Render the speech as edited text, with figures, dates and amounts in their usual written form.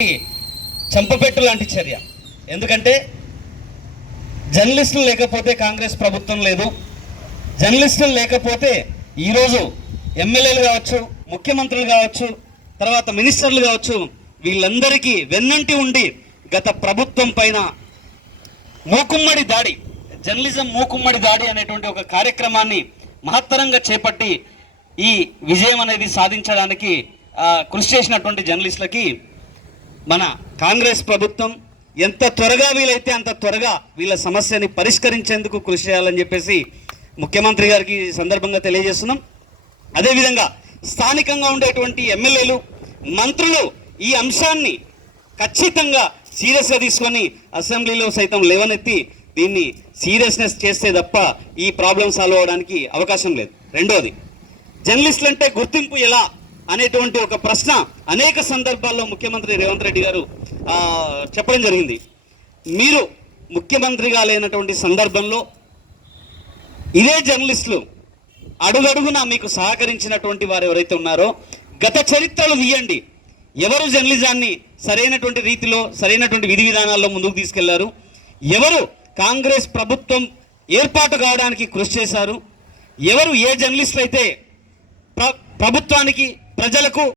చంపపెట్టు లాంటి చర్య. ఎందుకంటే జర్నలిస్టులు లేకపోతే కాంగ్రెస్ ప్రభుత్వం లేదు, జర్నలిస్టులు లేకపోతే ఈరోజు ఎమ్మెల్యేలు కావచ్చు, ముఖ్యమంత్రులు కావచ్చు, తర్వాత మినిస్టర్లు కావచ్చు, వీళ్ళందరికీ వెన్నంటి ఉండి గత ప్రభుత్వం పైన మూకుమ్మడి దాడి, జర్నలిజం మూకుమ్మడి దాడి అనేటువంటి ఒక కార్యక్రమాన్ని మహత్తరంగా చేపట్టి ఈ విజయం అనేది సాధించడానికి కృషి చేసినటువంటి జర్నలిస్టులకి మన కాంగ్రెస్ ప్రభుత్వం ఎంత త్వరగా వీలైతే అంత త్వరగా వీళ్ళ సమస్యని పరిష్కరించేందుకు కృషి చేయాలని చెప్పేసి ముఖ్యమంత్రి గారికి సందర్భంగా తెలియజేస్తున్నాం. అదేవిధంగా స్థానికంగా ఉండేటువంటి ఎమ్మెల్యేలు, మంత్రులు ఈ అంశాన్ని ఖచ్చితంగా సీరియస్గా తీసుకొని అసెంబ్లీలో సైతం లేవనెత్తి దీన్ని సీరియస్నెస్ చేస్తే తప్ప ఈ ప్రాబ్లం సాల్వ్ అవ్వడానికి అవకాశం లేదు. రెండోది, జర్నలిస్టులు అంటే గుర్తింపు ఎలా అనేటువంటి ఒక ప్రశ్న అనేక సందర్భాల్లో ముఖ్యమంత్రి రేవంత్ రెడ్డి గారు చెప్పడం జరిగింది. మీరు ముఖ్యమంత్రిగా లేనటువంటి సందర్భంలో ఇదే జర్నలిస్టులు అడుగడుగునా మీకు సహకరించినటువంటి వారు ఎవరైతే ఉన్నారో గత చరిత్రలు తీయండి. ఎవరు జర్నలిజాన్ని సరైనటువంటి రీతిలో, సరైనటువంటి విధి విధానాల్లో ముందుకు తీసుకెళ్లారు, ఎవరు కాంగ్రెస్ ప్రభుత్వం ఏర్పాటు కావడానికి కృషి చేశారు, ఎవరు ఏ జర్నలిస్టులు అయితే ప్రభుత్వానికి, ప్రజలకు